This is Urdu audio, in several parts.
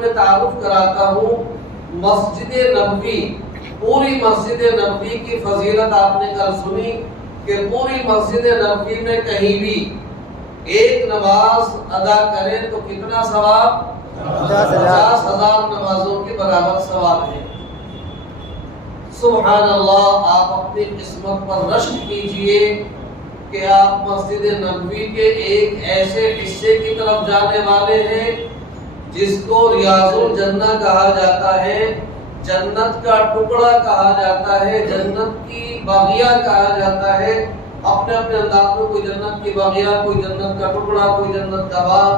میں تعارف کراتا ہوں مسجد نبوی. پوری مسجد نبوی کی فضیلت آپ نے کل سنی کہ پوری مسجد نبوی میں کہیں بھی ایک نماز ادا کریں تو کتنا ثواب؟ 50,000 نمازوں کے برابر ثواب ہے. سبحان اللہ. آپ اپنی قسمت پر رشک کیجئے کہ آپ مسجد نبوی کے ایک ایسے حصے کی طرف جانے والے ہیں جس کو ریاض الجنہ کہا جاتا ہے، جنت کا ٹکڑا کہا جاتا ہے، جنت کی باغیہ کہا جاتا ہے. اپنے اپنے انداز میں کوئی جنت کی باغیہ، کوئی جنت کا ٹکڑا، کوئی جنت کا باغ.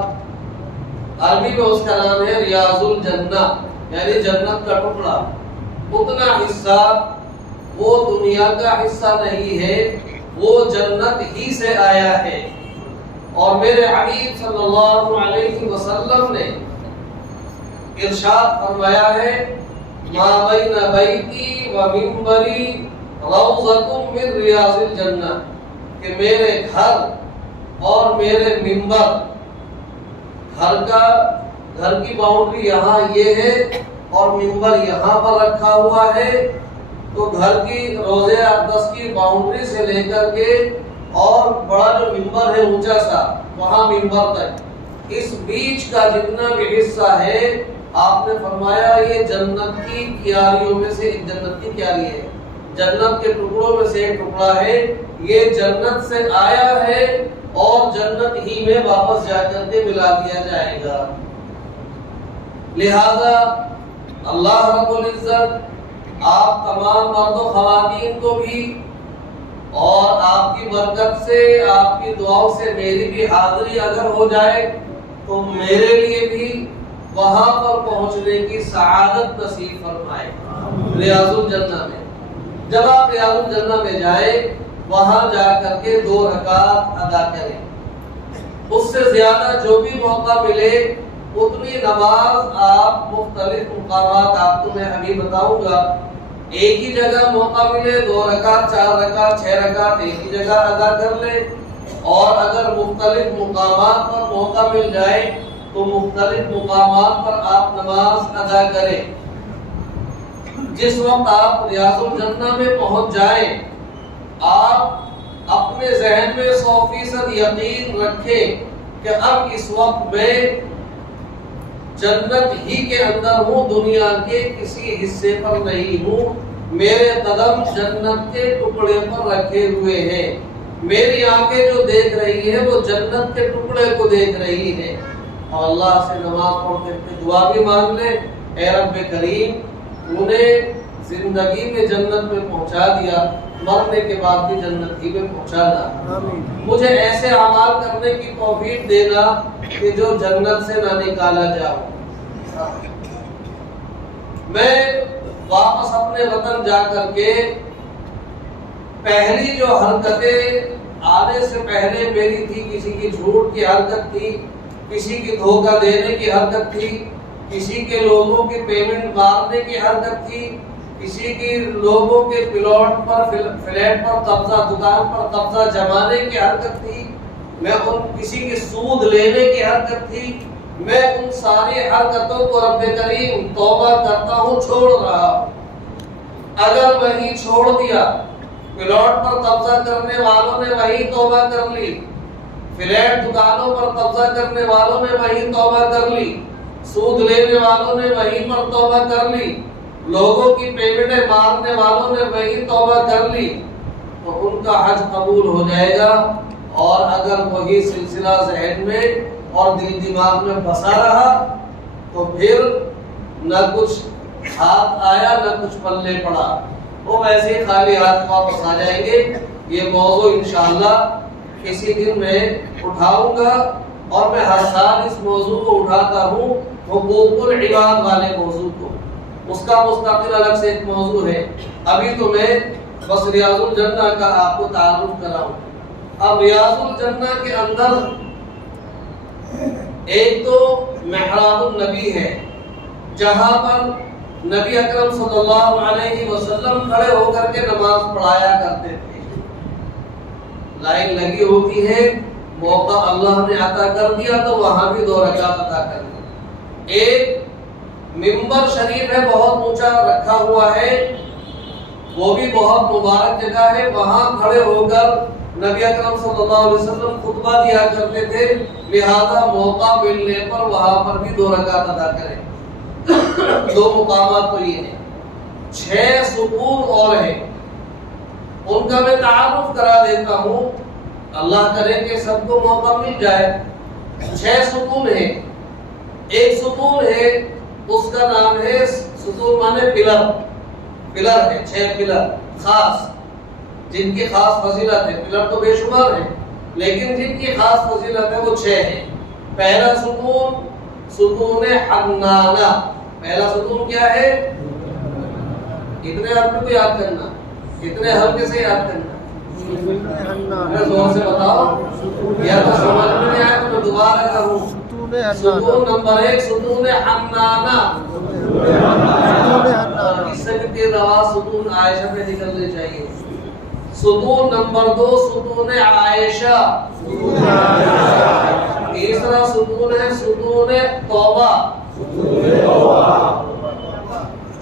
عربی میں اس کا نام ہے ریاض الجنہ، یعنی جنت کا ٹکڑا. اتنا حصہ وہ دنیا کا حصہ نہیں ہے، وہ جنت ہی سے آیا ہے. اور میرے حبیب صلی اللہ علیہ وسلم نے ارشاد فرمایا ہے ما بین بیتی و منبری روضۃ من ریاض الجنہ، کہ میرے گھر اور میرے منبر، گھر کی باؤنڈری یہاں یہ ہے اور منبر یہاں پر رکھا ہوا ہے. تو گھر کی روضہ اقدس کی باؤنڈری سے لے کر کے اور بڑا جو منبر ہے اونچا سا وہاں منبر تک، اس بیچ کا جتنا بھی حصہ ہے آپ نے فرمایا یہ جنت کی کیاریوں میں سے ایک جنت کی کیاری ہے، جنت کے ٹکڑوں میں سے ایک ٹکڑا ہے. یہ جنت سے آیا ہے اور جنت ہی میں واپس جا کر کے ملا دیا جائے گا. لہذا اللہ رب العزت آپ تمام مرد و خواتین کو بھی اور آپ کی برکت سے، آپ کی دعاؤں سے میری بھی حاضری اگر ہو جائے تو میرے لیے بھی وہاں پر پہنچنے کی سعادت نصیب فرمائے ریاض الجنہ میں. جب آپ ریاض الجنہ میں جائیں وہاں جا کر کے 2 رکعت ادا کریں. اس سے زیادہ جو بھی موقع ملے اتنی نماز آپ مختلف مقامات، آپ کو میں ابھی بتاؤں گا، ایک ہی جگہ موقع ملے 2 رکعت 4 رکعت 6 رکعت ایک ہی جگہ ادا کر لیں. اور اگر مختلف مقامات پر موقع مل جائے تو مختلف مقامات پر آپ نماز ادا کریں. جس وقت آپ ریاض الجنہ میں پہنچ جائیں آپ اپنے ذہن میں 100% یقین رکھیں کہ اب اس وقت میں جنت ہی کے اندر ہوں، دنیا کے کسی حصے پر نہیں ہوں. میرے قدم جنت کے ٹکڑے پر رکھے ہوئے ہیں، میری آنکھیں جو دیکھ رہی ہیں وہ جنت کے ٹکڑے کو دیکھ رہی ہیں. اور اللہ سے نماز پڑھ کے دعا بھی مانگ لے، اے رب کریم انہیں زندگی میں جنت میں پہنچا دیا، مرنے کے بعد بھی جنت ہی میں پہنچانا. مجھے ایسے اعمال کرنے کی توفیق دینا کہ جو جنت سے نہ نکالا جاؤ. میں واپس اپنے وطن جا کر کے پہلی جو حرکتیں آنے سے پہلے میری تھی، کسی کی جھوٹ کی حرکت تھی، کسی کی دھوکہ دینے کی حرکت تھی، کسی کے لوگوں کی پیمنٹ مارنے کی حرکت تھی، کسی کی لوگوں کے پلاٹ پر فلیٹ پر قبضہ، دکان پر قبضہ جمانے کی حرکت تھی، میں کسی کی سود لینے کی حرکت تھی. میں ان ساری حرکتوں کو رب کریم توبہ کرتا ہوں، چھوڑ رہا ہوں. اگر وہی چھوڑ دیا، پلاٹ پر قبضہ کرنے والوں نے وہی توبہ کر لی، فلیٹ دکانوں پر قبضہ کرنے والوں نے وہی توبہ کر لی، سود لینے والوں نے وہی پر توبہ کر لی، لوگوں کی پیمنٹیں مارنے والوں نے وہی توبہ کر لی، تو ان کا حج قبول ہو جائے گا. اور اگر وہی سلسلہ ذہن میں اور دل دماغ میں بسا رہا تو پھر نہ کچھ ہاتھ آیا نہ کچھ پلے پڑا، وہ ویسے ہی خالی ہاتھ واپس آ جائیں گے. یہ موضوع انشاءاللہ کسی دن میں اٹھاؤں گا، اور میں ہر سال اس موضوع کو اٹھاتا ہوں، حقوق العباد والے موضوع کو. اس کا مستقل الگ سے ایک موضوع ہے. ابھی تو میں بس ریاض الجنہ کا آپ کو تعارف کراؤں. اب ریاض الجنہ کے اندر ایک تو محراب النبی ہے، جہاں پر نبی اکرم صلی اللہ علیہ وسلم کھڑے ہو کر کے نماز پڑھایا کرتے تھے. لائن لگی ہوتی ہے، موقع اللہ نے عطا کر دیا تو وہاں بھی 2 رکعت ادا کر دی. ایک منبر شریف ہے بہت اونچا رکھا ہوا ہے، وہ بھی بہت مبارک جگہ ہے، وہاں کھڑے ہو کر نبی اکرم صلی اللہ علیہ وسلم خطبہ دیا کرتے تھے، لہذا موقع ملنے پر وہاں پر بھی 2 رکعت ادا کریں۔ 2 مقامات تو یہ ہیں۔ 6 ستون اور ہیں، ان کا میں تعارف کرا دیتا ہوں، اللہ کرے کہ سب کو موقع مل جائے۔ 6 ستون ہیں۔ ایک ستون ہے، اس کا نام ہے ستون مانے پلر، پلر ہے، 6 پلر خاص، جن کی خاص فضیلت ہے۔ پلر تو بے شمار ہیں، لیکن جن کی خاص فضیلت ہے وہ 6 ہیں۔ پہلا ستون ستون حنانہ۔ پہلا ستون کیا ہے؟ اتنے آپ کو یاد کرنا، اتنے ہلکے سے یاد کرنا، زور سے بتاؤ، یا تو سمجھ میں نہیں آیا تو میں دوبارہ کہوں۔ ستون نمبر 1 ستون حنانہ، اس سے بھی تیز آواز ستون عائشہ پہ نکلنی چاہیے۔ ستون نمبر 2 ستون عائشہ، تیسرا ستون ہے ستون توبہ،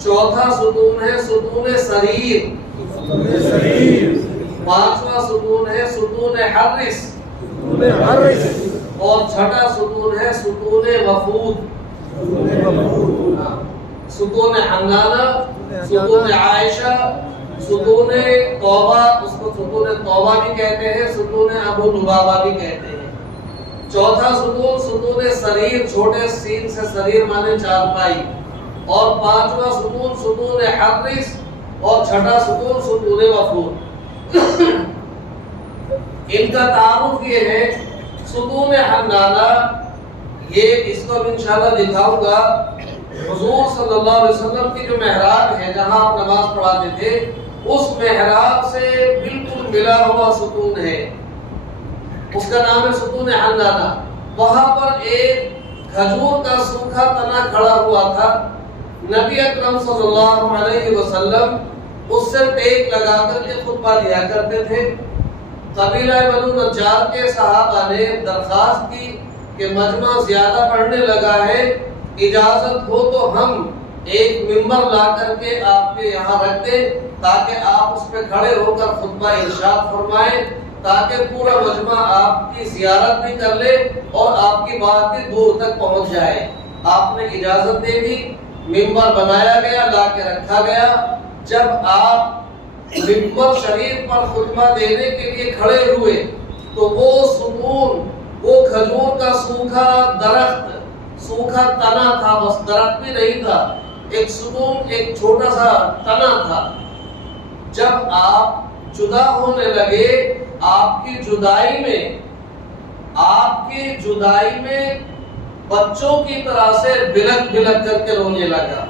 چوتھا ستون ہے ستون سریر، پانچواں ستون ہے ستون حرس، اور چھٹا ستون ہے ستون وفود۔ ستون حنانہ، ستون عائشہ، ستون توبہ، اس کو ستون توبہ بھی کہتے ہیں، ستون ابو لبابہ بھی کہتے ہیں۔ چوتھا ستون ستون سریر، چھوٹے سین سے سریر مانے چارپائی، اور پانچواں ستون ستون حرس، اور چھٹا ستون ستون وفود۔ ان کا تعارف یہ ہے، ستون حنانہ، یہ اس کو انشاءاللہ دکھاؤں گا۔ حضور صلی اللہ علیہ وسلم کی جو محراب ہے جہاں آپ نماز پڑھاتے تھے، اس محراب سے بالکل ملا ہوا ستون ہے، اس کا نام ہے ستون حنانہ۔ وہاں پر ایک کھجور کا سوکھا تنا کھڑا ہوا تھا، نبی اکرم صلی اللہ علیہ وسلم اس سے ٹیک لگا کر کے خطبہ دیا کرتے تھے۔ قبیلہ بنو نجار کے صحابہ نے درخواست کی کہ مجمع زیادہ بڑھنے لگا ہے، اجازت ہو تو ہم ایک منبر لا کر کے آپ کے یہاں رکھ دیں تاکہ آپ اس پہ کھڑے ہو کر خطبہ ارشاد فرمائیں، تاکہ پورا مجمع آپ کی زیارت بھی کر لے اور آپ کی بات بھی دور تک پہنچ جائے۔ آپ نے اجازت دے دی، منبر بنایا گیا، لا کے رکھا گیا۔ جب آپ منبر شریف پر خطبہ دینے کے لیے کھڑے ہوئے تو وہ ستون، وہ کھجور کا سوکھا درخت، سوکھا تنا تھا، بس درخت بھی نہیں تھا، ایک ستون، ایک چھوٹا سا تنا تھا۔ جب آپ جدا ہونے لگے، آپ کی جدائی میں بچوں کی طرح سے بلک بلک کر کے رونے لگا۔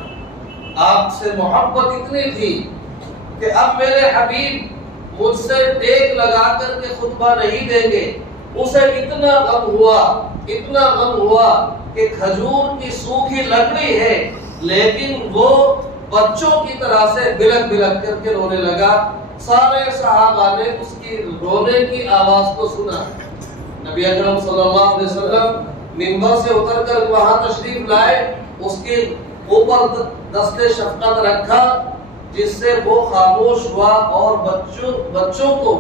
آپ سے محبت اتنی تھی کہ اب میرے حبیب مجھ سے ٹیک لگا کر کے خطبہ نہیں دیں گے۔ اسے اتنا غم ہوا کہ کھجور کی سوکھی لکڑی ہے لیکن وہ بچوں کی طرح سے بلک بلک کر کے رونے لگا۔ سارے صحابہ نے اس کی رونے کی آواز کو سنا۔ نبی اکرم صلی اللہ علیہ وسلم منبر سے اتر کر وہاں تشریف لائے، اس کے اوپر دست شفقت رکھا جس سے وہ خاموش ہوا، اور بچوں کو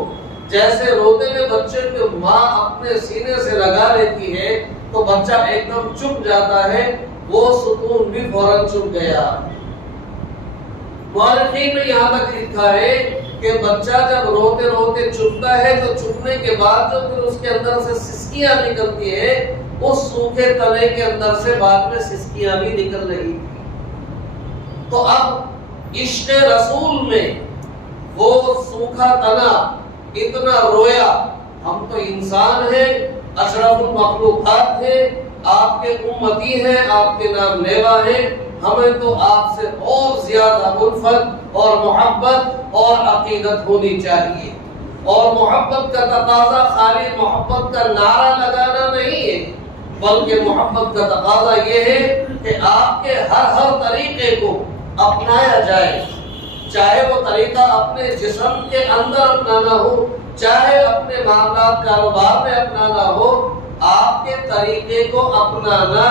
جیسے روتے ہوئے بچے کو ماں اپنے سینے سے لگا لیتی ہے تو بچہ ایک دم چپ جاتا ہے، وہ ستون بھی فوراً چپ گیا۔ مورخین نے یہاں تک لکھا ہے کہ بچہ جب روتے روتے چپتا ہے تو چپنے کے بعد جو پھر اس کے اندر سے سسکیاں نکلتی ہے، اس سوکھے تنے کے اندر سے بعد میں سسکیاں بھی نکل رہی تھی۔ تو اب عشق رسول میں وہ سوکھا تنا اتنا رویا۔ ہم تو انسان ہیں، اشرف المخلوقات ہیں، آپ کے امتی ہیں، آپ کے نام لیوا ہیں، ہمیں تو آپ سے اور زیادہ الفت اور محبت اور عقیدت ہونی چاہیے۔ اور محبت کا تقاضا خالی محبت کا نعرہ لگانا نہیں ہے، بلکہ محبت کا تقاضا یہ ہے کہ آپ کے ہر طریقے کو اپنایا جائے، چاہے وہ طریقہ اپنے جسم کے اندر اپنانا ہو، چاہے اپنے معاملات کاروبار میں اپنانا ہو، آپ کے طریقے کو اپنانا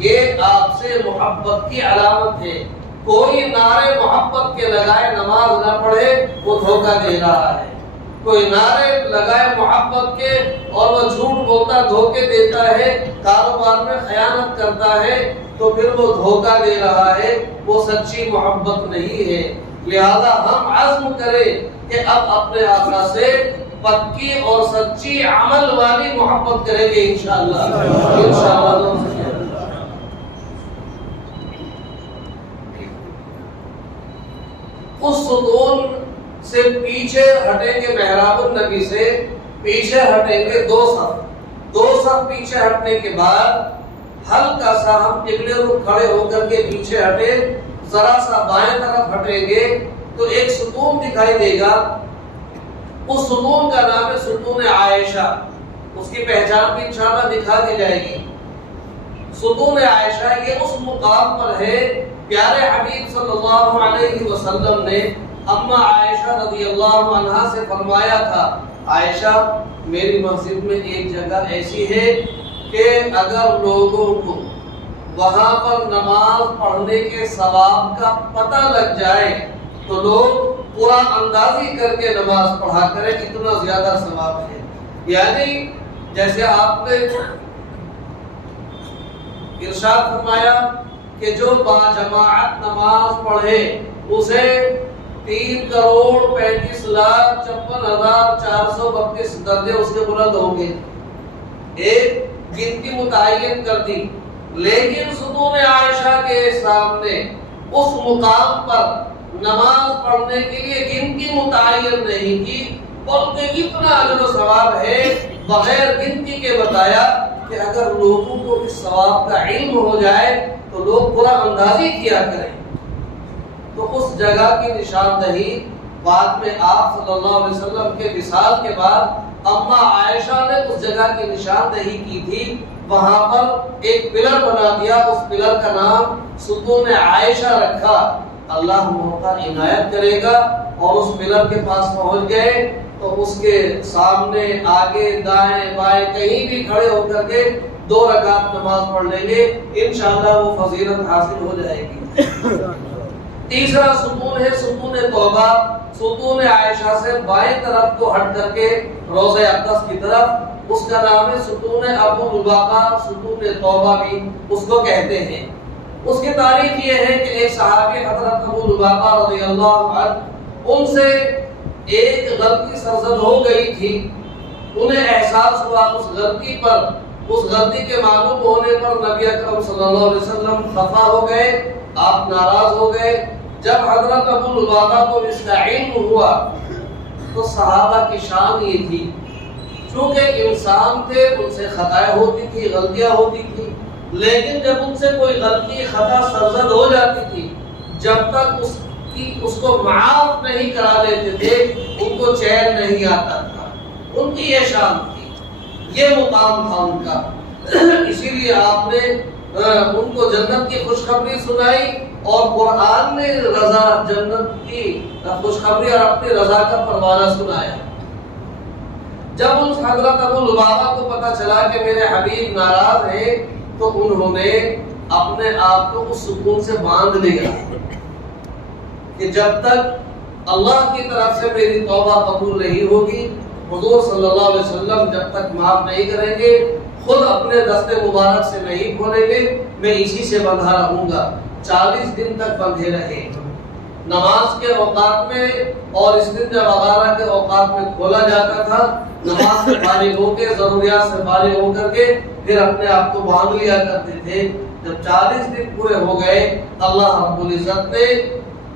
یہ آپ سے محبت کی علامت ہے۔ کوئی نعرے محبت کے لگائے نماز نہ پڑھے وہ دھوکہ دے رہا ہے، کوئی نعرے لگائے محبت کے اور وہ جھوٹ بولتا دھوکے دیتا ہے، کاروبار میں خیانت کرتا ہے، تو پھر وہ دھوکہ دے رہا ہے، وہ سچی محبت نہیں ہے۔ لہذا ہم عزم کریں کہ اب اپنے آقا سے پکی اور سچی عمل والی محبت کریں گے انشاءاللہ۔ اس ستون سے پیچھے ہٹیں گے، محراب النبی سے پیچھے ہٹیں گے دو صف پیچھے ہٹنے کے بعد ہلکا سا ہم قبلے رخ کھڑے ہو کر کے پیچھے ہٹے، ذرا سا بائیں طرف ہٹیں گے تو ایک ستون دکھائی دے گا۔ اس ستون کا نام ہے ستون عائشہ، اس کی پہچان بھی انشاءاللہ دکھا دی جائے گی۔ ستون عائشہ یہ اس مقام پر ہے، پیارے حبیب صلی اللہ علیہ وسلم نے اما عائشہ رضی اللہ عنہا سے فرمایا تھا، عائشہ میری مسجد میں ایک جگہ ایسی ہے کہ اگر لوگوں کو وہاں پر نماز پڑھنے کے ثواب کا پتہ لگ جائے تو لوگ پورا اندازی کر کے نماز پڑھا کریں، اتنا زیادہ ثواب ہے۔ یعنی جیسے آپ نے ارشاد فرمایا کہ جو باجماعت نماز پڑھے اسے 3,35,56,432 درجے اس کے بلند ہوں گے، ایک گنتی متعین کر دی۔ لیکن ستون عائشہ کے سامنے اس مقام پر نماز پڑھنے کے لیے گنتی متعین نہیں کی، بلکہ اتنا اجر و ثواب ہے بغیر گنتی کے بتایا کہ اگر لوگوں کو اس ثواب کا علم ہو جائے تو لوگ پورا اندازی کیا کریں۔ تو اس جگہ کی نشاندہی بعد میں آپ صلی اللہ علیہ وسلم کے وصال کے بعد اما عائشہ نے اس جگہ کی نشاندہی کی تھی، وہاں پر ایک پلر بنا دیا، اس پلر کا نام ستون عائشہ رکھا۔ اللہ موقع عنایت کرے گا اور اس پلر کے پاس پہنچ گئے تو اس کے سامنے آگے دائیں بائیں کہیں بھی کھڑے ہو کر کے 2 رکعت نماز پڑھ لیں گے، انشاءاللہ وہ فضیلت حاصل ہو جائے گی۔ تیسرا ستون ہے ستون توبہ، ستون عائشہ سے بائیں طرف کو ہٹ کر کے روضہ اقدس کی طرف، اس کا نام ہے ستون ابو لبابہ، ستون توبہ بھی اس کو کہتے ہیں۔ اس کی تاریخ یہ ہے کہ ایک صحابی حضرت ابو لبابہ رضی اللہ عنہ، ان سے ایک غلطی سرزد ہو گئی تھی، انہیں احساس ہوا اس غلطی پر، اس غلطی کے معلوم ہونے پر نبی اکرم صلی اللہ علیہ وسلم خفا ہو گئے، آپ ناراض ہو گئے۔ جب حضرت ابو لبابہ کو اس کا علم ہوا تو صحابہ کی شان یہ تھی، چونکہ انسان تھے، ان سے خطائیں ہوتی تھی، غلطیاں ہوتی تھی، لیکن جب ان سے کوئی غلطی خطا سرزد ہو جاتی تھی، جب تک اس کو معاف نہیں کرا لیتے تھے ان کو چین نہیں آتا تھا۔ ان کی یہ شان تھی، یہ مقام تھا ان کا، اسی لیے آپ نے ان کو جنت کی خوشخبری سنائی اور قرآن نے رضا جنت کی خوشخبری اور اپنی رضا کا پروانہ سنایا۔ جب اس حضرت ابو لبابہ کو پتا چلا کہ میرے حبیب ناراض ہیں تو انہوں نے اپنے آپ کو اس سکون سے باندھ لیا کہ جب تک اللہ کی طرف سے میری توبہ قبول نہیں ہوگی، حضور صلی اللہ علیہ وسلم جب تک معاف نہیں کریں گے، خود اپنے دست مبارک سے نہیں کھولیں گے، میں اسی سے بندھا رہوں گا۔ 40 دن تک بندھے رہے، نماز کے اوقات میں اور اس دن جب وغیرہ کے اوقات میں کھولا جاتا تھا، نماز سے فارغ ہو کے، ضروریات سے فارغ ہو کر کے پھر اپنے آپ کو باندھ لیا کرتے تھے۔ جب 40 دن پورے ہو گئے، اللہ رب العزت نے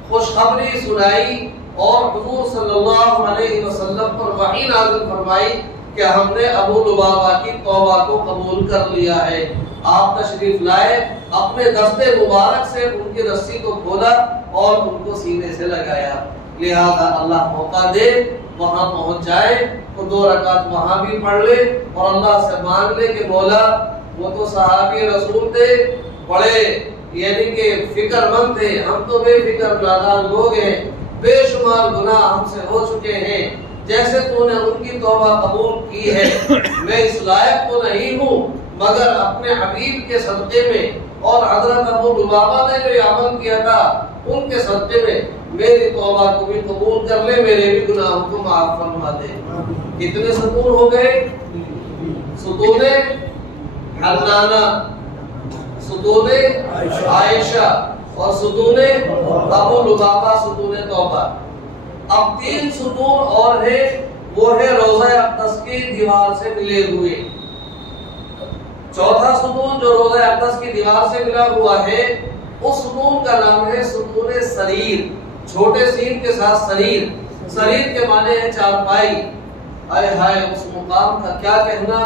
خوشخبری سنائی اور حضور صلی اللہ علیہ وسلم پر وحی نازل فرمائی کہ ہم نے ابو لبابہ کی توبہ کو قبول کر لیا ہے۔ آپ تشریف لائے، اپنے دستے مبارک سے ان کی رسی کو کھولا اور ان کو سینے سے لگایا۔ لہذا اللہ موقع دے وہاں پہنچ جائے تو 2 رکعت وہاں بھی پڑھ لے اور اللہ سے مانگ لے کہ مولا وہ تو صحابی رسول تھے، بڑے یعنی کہ فکر مند تھے، ہم تو بے فکر نادان لوگ ہیں، بے شمار گناہ ہم سے ہو چکے ہیں، جیسے تو نے ان کی توبہ قبول کی ہے، میں اس لائق تو نہیں ہوں، مگر اپنے حبیب کے صدقے میں اور حضرت ابو لبابہ نے جو یہ عمل کیا تھا ان کے صدقے میں میری توبہ کو بھی قبول کر لے، میرے بھی گناہوں کو معاف فرما دے۔ کتنے ستون ہو گئے؟ ستون حنانہ، ستون عائشہ اور ستون ابو لبابہ، ستون توبہ۔ اب 3 ستون اور ہے، وہ ہے روضہ اقدس کی دیوار سے ملے ہوئے۔ چوتھا ستون جو روضہ اقدس کی دیوار سے ملا ہوا ہے اس ستون کا نام ہے ستون سریر، چھوٹے سین کے ساتھ سریر۔ سریر کے معنی ہے چارپائی۔ ہائے ہائے اس مقام کا کیا کہنا،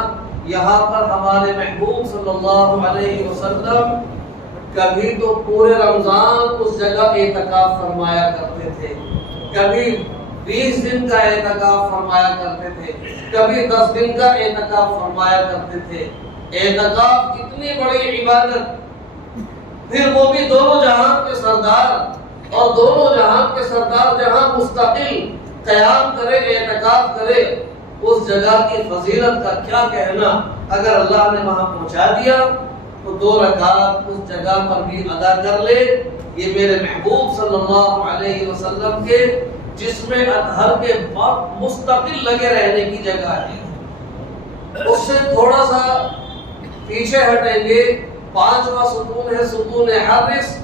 یہاں پر ہمارے محبوب صلی اللہ علیہ وسلم کبھی تو پورے رمضان اس جگہ اعتکاف فرمایا کرتے تھے، کبھی 20 دن کا اعتکاف فرمایا کرتے تھے، کبھی 10 دن کا اعتکاف فرمایا کرتے تھے۔ اعتکاف اتنی بڑی عبادت، پھر وہ بھی دونوں جہان کے سردار، اور دونوں جہان کے سردار جہاں مستقل قیام کرے، اعتکاف کرے، اس جگہ کی فضیلت کا کیا کہنا۔ اگر اللہ نے وہاں پہنچا دیا تو 2 رکعت اس جگہ پر بھی ادا کر لے۔ یہ میرے محبوب صلی اللہ علیہ وسلم کے جسم اطہر کے مستقل لگے رہنے کی جگہ ہے۔ اس سے تھوڑا سا پیچھے ہٹیں گے، 5واں ستون ہے ستون حارث۔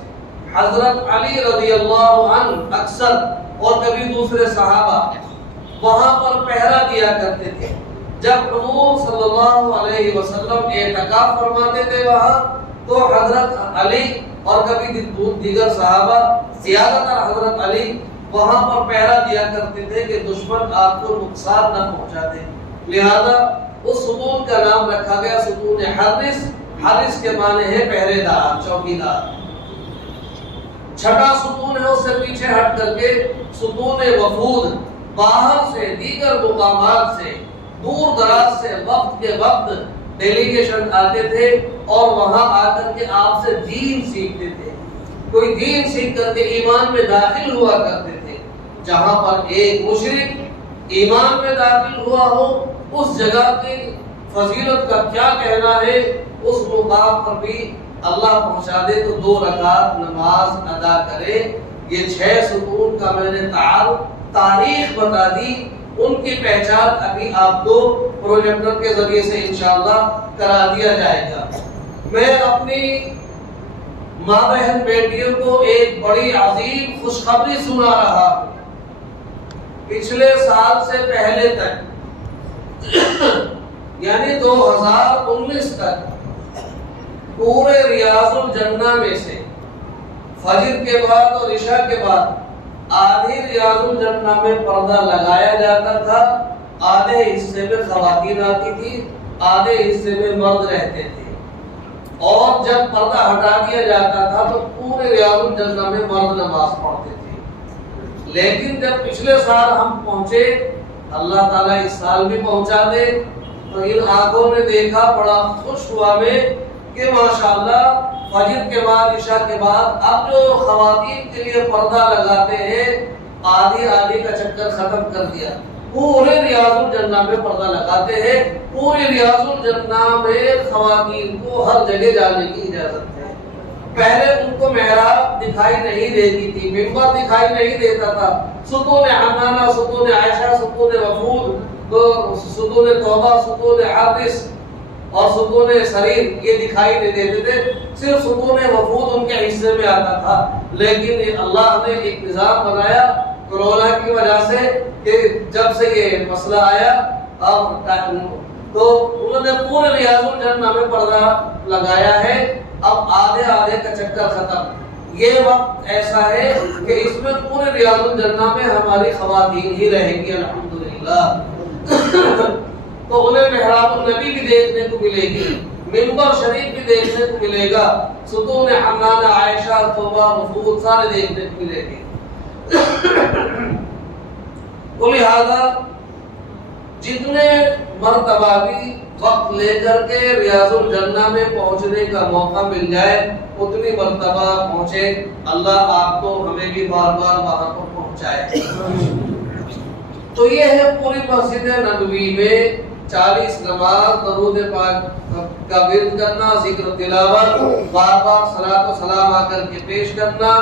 حضرت علی رضی اللہ عنہ اکثر اور کبھی دوسرے صحابہ وہاں پر پہرا دیا کرتے تھے۔ جب حضور صلی اللہ علیہ وسلم اعتکاف فرماتے تھے وہاں، تو حضرت علی اور کبھی دیگر صحابہ، زیادہ تر حضرت علی وہاں پر پہرا دیا کرتے تھے کہ دشمن آپ کو نقصان نہ پہنچا دے۔ لہذا اس ستون کا نام رکھا گیا ستون حارث۔ حارث کے معنی ہے پہرے دار، چوکیدار۔ 6واں ستون ہے اس سے پیچھے ہٹ کر کے ستون وفود۔ باہر سے، دیگر مقامات سے، دور دراز سے وقت کے وقت ڈیلیگیشن آتے تھے اور وہاں آ کر کے آپ سے دین سیکھتے تھے۔ کوئی دین سیکھ کر کے ایمان میں داخل ہوا کرتے تھے۔ جہاں پر ایک مشرک ایمان میں داخل ہوا ہو، اس جگہ کی فضیلت کا کیا کہنا ہے۔ اس مقام پر بھی اللہ پہنچا دے تو 2 رکعت نماز ادا کرے۔ یہ 6 ستون کا میں نے تاریخ بتا دی، ان کی پہچان ابھی آپ کو پروجیکٹر کے ذریعے سے انشاءاللہ کرا دیا جائے گا۔ میں اپنی ماں بہن بیٹیوں کو ایک بڑی عظیم خوشخبری سنا رہا ہوں۔ پچھلے سال سے پہلے تک یعنی 2019 تک پورے ریاض الجنہ میں سے فجر کے بعد اور عشاء کے بعد آدھی ریاض الجنہ میں پردہ لگایا جاتا تھا، آدھے حصے میں خواتین آتی تھی، آدھے حصے میں مرد رہتے تھے۔ اور جب پردہ ہٹا دیا جاتا تھا تو پورے ریاض الجنہ میں مرد نماز پڑھتے تھے۔ لیکن جب پچھلے سال ہم پہنچے، اللہ تعالیٰ اس سال بھی پہنچا دے، تو ان آنکھوں نے دیکھا، بڑا خوش ہوا میں کہ ماشاءاللہ فجر کے بعد عشاء کے بعد اب جو خواتین کے لیے پردہ لگاتے ہیں، آدھی کا چکر ختم کر دیا۔ پورے ریاض الجنہ میں پردہ لگاتے ہیں۔ پورے ریاض الجنہ میں خواتین کو ہر جگہ جانے کی اجازت ہے۔ پہلے ان کو محراب دکھائی نہیں دیتی تھی، منبر دکھائی نہیں دیتا تھا۔ ستون حنانہ، ستون عائشہ، ستون وفود، ستون توبہ، ستون حارث اور ستون سریر یہ دکھائی نہیں دیتے تھے، صرف ستون وفود ان کے حصے میں آتا تھا۔ لیکن اللہ نے ایک نظام بنایا کورونا کی وجہ سے کہ جب سے یہ مسئلہ آیا اب تو انہوں نے پورے ریاض الجنہ میں پردہ لگایا ہے۔ اب آدھے کا چکر ختم۔ یہ وقت ایسا ہے کہ اس میں پورے ریاض الجنہ میں ہماری خواتین ہی رہیں گی الحمدللہ۔ تو انہیں محراب النبی بھی دیکھنے کو ملے گی، منبر شریف بھی دیکھنے کو ملے گا، ستون حنانہ، عائشہ، توبہ، وفود سارے دیکھنے کو ملے گی۔ تو لہذا جتنے مرتبہ بھی وقت لے کر کے ریاض الجنہ میں پہنچنے کا موقع مل جائے اتنی مرتبہ پہنچے۔ اللہ آپ کو ہمیں بھی بار بار وہاں پر پہنچائے۔ تو یہ ہے پوری مسجد نبوی میں 40 نماز درود پاک کا ورد کرنا، ذکر تلاوت، بار بار صلاۃ و سلام آ کر کے پیش کرنا،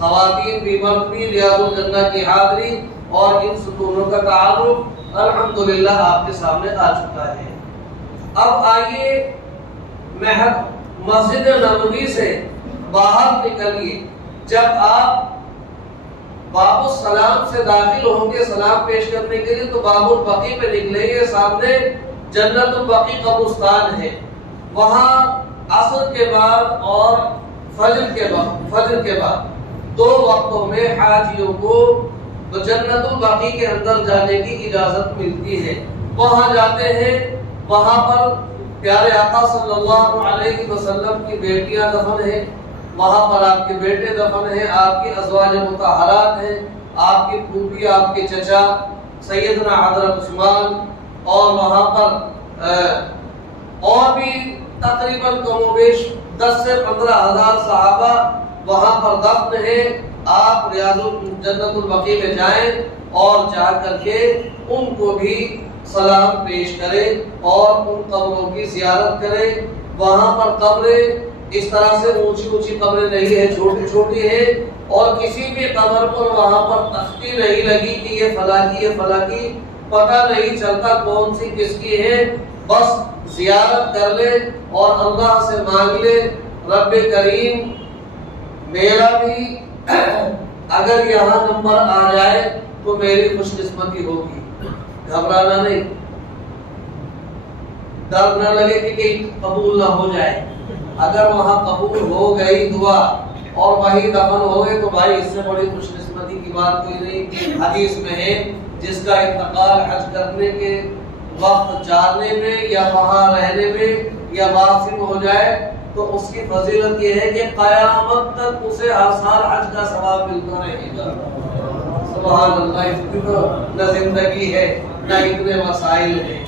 خواتین بھی مرد بھی ریاض الجنہ کی حاضری اور ان ستونوں کا تعارف الحمدللہ آپ کے سامنے آ چکا ہے۔ اب آئیے مسجد نبوی سے باہر نکلیے۔ جب آپ باب السلام سے داخل ہوں گے سلام پیش کرنے کے لیے تو باب البقیع پہ نکلیں گے، سامنے جنت البقیع قبرستان ہے۔ وہاں عصر کے بعد اور فجر کے بعد دو وقتوں میں حاجیوں کو جنت البقیع کے اندر جانے کی اجازت ملتی ہے۔ وہاں جاتے ہیں، وہاں پر پیارے آقا صلی اللہ علیہ وسلم کی بیٹیاں دفن ہیں، وہاں پر آپ کے بیٹے دفن ہیں، آپ کی ازواج مطہرات ہیں، آپ کی پھوپھی، آپ کے چچا سیدنا حضرت عثمان، اور وہاں پر اور بھی تقریباً کم و بیش 10 سے 15 ہزار صحابہ وہاں پر دفن ہیں۔ آپ ریاض جنت البقیع میں جائیں اور جا کر کے ان کو بھی سلام پیش کریں اور ان قبروں کی زیارت کریں۔ وہاں پر قبریں اس طرح سے اونچی اونچی قبریں نہیں ہیں، چھوٹی چھوٹی ہیں، اور کسی بھی قبر پر وہاں پر تختی نہیں لگی کہ یہ فلاں کی یہ فلاں کی، پتہ نہیں چلتا کون سی کس کی ہے۔ بس زیارت کر لے اور اللہ سے مانگ لے رب کریم میرا بھی اگر یہاں نمبر آ جائے تو میری خوش قسمتی ہوگی۔ گھبرانا نہیں، ڈر نہ لگے کہ کہیں قبول نہ ہو جائے۔ اگر وہاں قبول ہو گئی دعا اور وہی دفن ہو گئے تو بھائی اس سے بڑی خوش قسمتی کی بات کوئی نہیں۔ حدیث میں ہے جس کا انتقال حج کرنے کے وقت جانے میں یا وہاں رہنے میں یا واپسی میں ہو جائے تو اس کی فضیلت یہ ہے کہ قیامت تک اسے ہر سال حج کا ثواب ملتا رہے گا۔ سبحان اللہ، اس کی تو نہ زندگی ہے نہ اتنے مسائل ہیں۔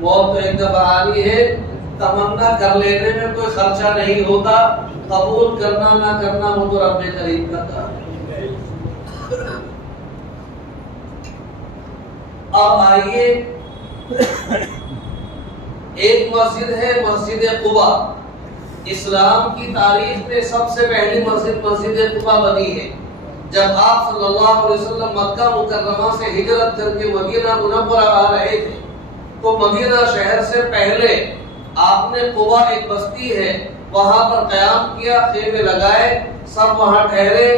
موت تو ایک دفعہ آنی ہے، تمنا کر لینے میں کوئی خرچہ نہیں ہوتا، قبول کرنا نہ کرنا وہ تو رب کریم کا کام ہے۔ اب آئیے، ایک مسجد ہے مسجد قبا۔ اسلام کی تاریخ میں سب سے پہلی مسجد قبا بنی ہے۔ جب آپ صلی اللہ علیہ وسلم مکہ مکرمہ سے ہجرت کر کے مدینہ منورہ آ رہے تھے تو مدینہ شہر سے پہلے آپ نے قبا ایک بستی ہے وہاں پر قیام کیا، خیمے لگائے، سب وہاں ٹھہرے،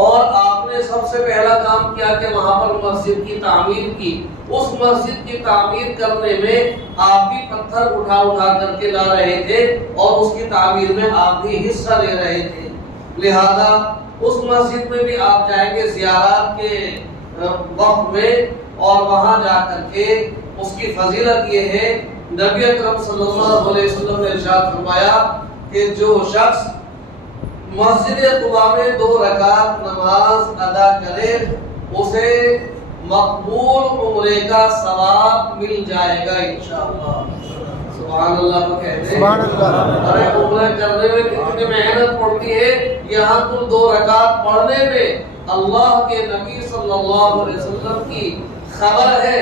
اور آپ نے سب سے پہلا کام کیا کہ وہاں پر مسجد کی تعمیر کی۔ اس مسجد کی تعمیر کرنے میں آپ بھی پتھر اٹھا اٹھا کر کے لا رہے تھے اور اس کی تعمیر میں آپ بھی حصہ لے رہے تھے، لہذا اس مسجد میں بھی آپ جائیں گے زیارات کے وقت میں، اور وہاں جا کر کے اس کی فضیلت یہ ہے، نبی اکرم صلی اللہ علیہ وسلم نے ارشاد فرمایا کہ جو شخص مسجد قباء میں 2 رکعت نماز ادا کرے اسے مقبول عمرے کا ثواب مل جائے گا انشاءاللہ۔ سبحان اللہ تو کہتے ہیں، سبحان اللہ۔ ارے عمرہ کرنے میں کتنی محنت پڑتی ہے، یہاں کل 2 رکعت پڑھنے میں اللہ کے نبی صلی اللہ علیہ وسلم کی خبر ہے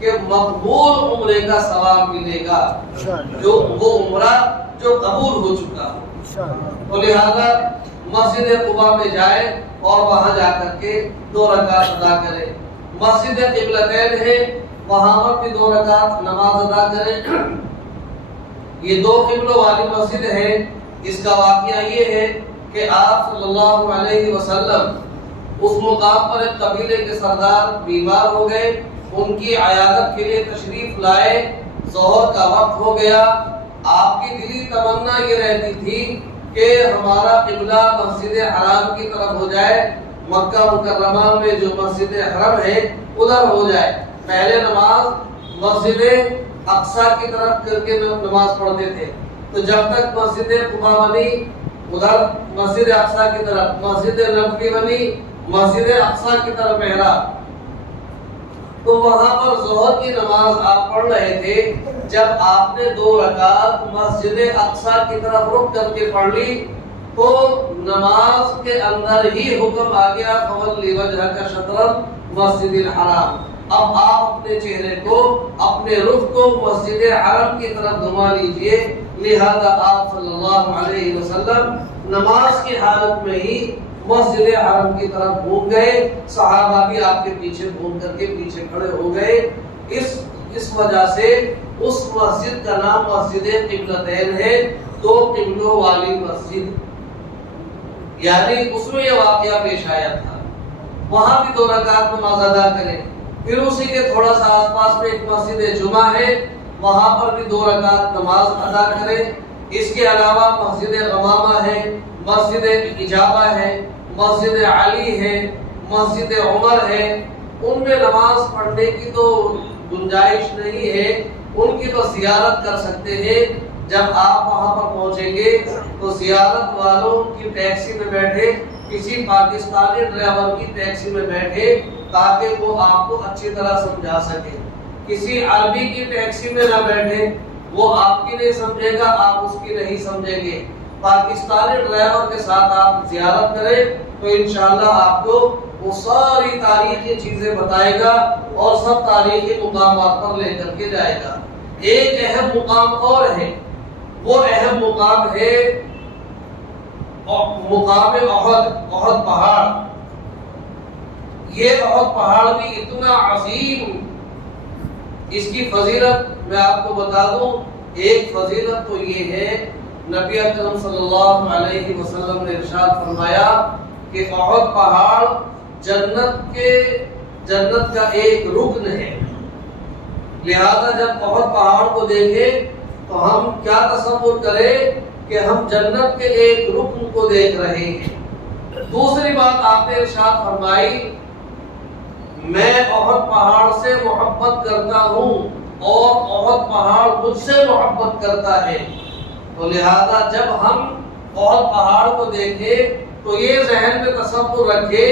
کہ مقبول عمرے کا ثواب ملے گا، جو وہ عمرہ جو قبول ہو چکا ہو۔ تو لہذا مسجد قباء میں جائے اور وہاں جا کر کے 2 رکعت ادا کرے۔ مسجد قبلتین ہے، وہاں پر بھی 2 رکعت نماز ادا کریں۔ یہ 2 قبلوں والی مسجد ہے۔ اس کا واقعہ یہ ہے کہ آپ صلی اللہ علیہ وسلم اس مقام پر ایک قبیلے کے سردار بیمار ہو گئے، ان کی عیادت کے لیے تشریف لائے، ظہر کا وقت ہو گیا۔ آپ کی دلی تمنا یہ رہتی تھی کہ ہمارا قبلہ مسجد حرام کی طرف ہو جائے، مکہ مکرمہ میں جو مسجد حرم ہے ادھر ہو جائے۔ پہلے نماز مسجد اقصی کی طرف کر کے نماز پڑھتے تھے، تو جب تک مسجد قباء بنی ادھر مسجد اقصی کی طرف، مسجد نبوی بنی مسجد اقصی کی طرف محراب، تو وہاں پر ظہر کی نماز آپ پڑھ رہے تھے، جب آپ نے 2 رکعت مسجد اقصی کی طرف رک کر کے پڑھ لی تو نماز کے اندر ہی حکم آ گیا فَوَلِّ وَجْهَكَ شَطْرَ الْمَسْجِدِ الْحَرَامِ۔ اب آپ اپنے چہرے کو اپنے رخ کو مسجد حرم کی طرف گھما لیجئے۔ لہذا آپ صلی اللہ علیہ وسلم نماز کی حالت میں ہی مسجد حرم کی طرف گھوم گئے، صحابہ بھی آپ کے پیچھے گھوم کر کے پیچھے کھڑے ہو گئے۔ اس وجہ سے اس مسجد کا نام مسجد قبلتین ہے، دو قبلوں والی مسجد، یعنی اس میں یہ واقعہ پیش آیا تھا۔ وہاں بھی 2 رکعت نماز ادا کریں، پھر اسی کے تھوڑا سا آس پاس میں ایک مسجد جمعہ ہے، وہاں پر بھی 2 رکعت نماز ادا کریں۔ اس کے علاوہ مسجد غمامہ ہے، مسجد اجابہ ہے، مسجد علی ہے، مسجد عمر ہے، ان میں نماز پڑھنے کی تو گنجائش نہیں ہے، ان کی تو زیارت کر سکتے ہیں۔ جب آپ وہاں پر پہنچیں گے تو زیارت والوں کی ٹیکسی میں بیٹھے، کسی پاکستانی ڈرائیور کی ٹیکسی میں بیٹھے تاکہ وہ آپ کو اچھی طرح سمجھا سکے۔ کسی عربی کی ٹیکسی میں نہ بیٹھے، وہ آپ کی نہیں سمجھے گا، آپ اس کی نہیں سمجھیں گے۔ پاکستانی ڈرائیور کے ساتھ آپ زیارت کریں تو انشاءاللہ آپ کو وہ ساری تاریخی چیزیں بتائے گا اور سب تاریخی مقامات پر لے کر کے جائے گا۔ ایک اہم مقام اور ہے، وہ اہم مقام ہے مقام احد پہاڑ۔ یہ احد پہاڑ بھی اتنا عظیم، اس کی فضیلت میں آپ کو بتا دوں۔ ایک فضیلت تو یہ ہے، نبی اکرم صلی اللہ علیہ وسلم نے ارشاد فرمایا کہ احد پہاڑ جنت کا ایک رکن ہے۔ لہذا جب احد پہاڑ کو دیکھیں تو ہم کیا تصور کریں کہ ہم جنت کے ایک رکن کو دیکھ رہے ہیں۔ دوسری بات آپ نے ارشاد فرمائی، میں احد پہاڑ سے محبت کرتا ہوں اور احد پہاڑ مجھ سے محبت کرتا ہے۔ تو لہذا جب ہم احد پہاڑ کو دیکھیں تو یہ ذہن میں تصور رکھے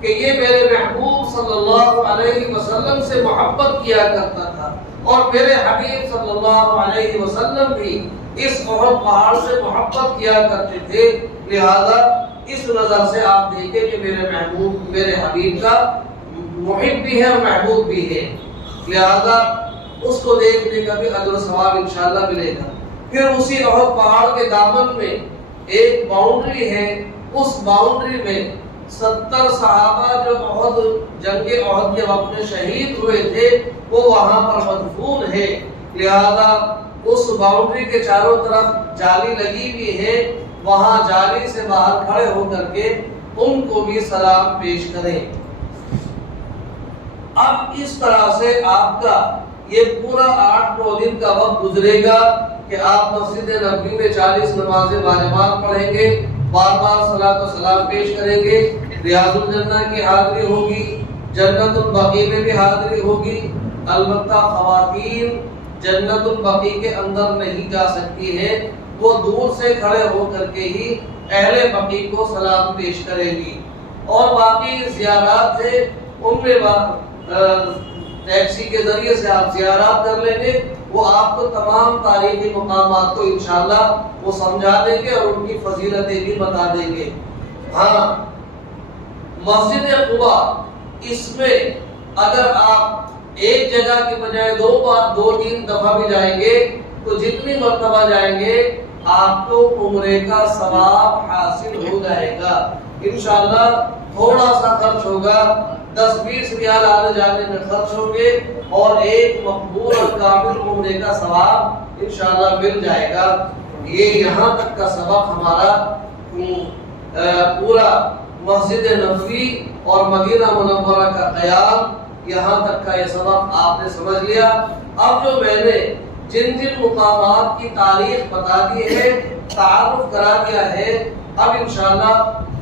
کہ یہ میرے محبوب صلی اللہ علیہ وسلم سے محبت کیا کرتا تھا، اور میرے حبیب صلی اللہ علیہ وسلم بھی اس احد پہاڑ سے محبت کیا کرتے تھے۔ لہذا اس نظر سے آپ دیکھیں کہ میرے محبوب میرے حبیب کا محب بھی ہے اور محبوب بھی ہے، لہذا اس کو دیکھنے کا بھی اجر و ثواب انشاءاللہ ملے گا۔ پھر اسی احد پہاڑ کے دامن میں ایک باؤنڈری ہے، اس باؤنڈری میں 70 صحابہ جو جنگ احد کے وقت میں شہید ہوئے تھے وہ وہاں پر مدفون ہے۔ لہذا اس باؤنڈری کے چاروں طرف جالی لگی ہوئی ہے، وہاں جالی سے باہر کھڑے ہو کر کے ان کو بھی سلام پیش کریں۔ اب اس طرح سے آپ کا یہ پورا 8-9 دن کا وقت گزرے گا کہ آپ مسجد نبوی میں 40 نمازیں واجبات پڑھیں گے، بار بار صلاۃ و سلام پیش کریں گے، ریاض الجنہ کی حاضری ہوگی، جنت البقیع میں بھی حاضری ہوگی۔ البتہ خواتین جنت البقیع کے اندر نہیں جا سکتی ہیں، وہ دور سے کھڑے ہو کر کے ہی اہل بقیع کو سلام پیش کریں گی۔ اور باقی زیارات ہیں، ان میں ٹیکسی کے ذریعے سے آپ زیارات کر لیں گے، وہ آپ کو تمام تاریخی مقامات کو انشاءاللہ وہ سمجھا دیں گے اور ان کی فضیلتیں بھی بتا دیں گے۔ ہاں، مسجد قباء، اس میں اگر آپ ایک جگہ کی بجائے 2-3 دفعہ بھی جائیں گے تو جتنی مرتبہ جائیں گے آپ کو عمرے کا ثواب حاصل ہو جائے گا۔ انشاءاللہ تھوڑا سا خرچ ہوگا، 10-20 ریال آنے جانے میں خرچ ہوں گے اور ایک مقبول اور کامل عمرے کا ثواب انشاءاللہ مل جائے گا۔ یہ یہاں تک کا سبق ہمارا پورا مسجد نبوی اور مدینہ منورہ کا قیام، یہاں تک کا یہ سبق آپ نے سمجھ لیا۔ اب جو میں نے جن مقامات کی تاریخ بتا دی ہے، تعارف کرا دیا ہے، اب انشاءاللہ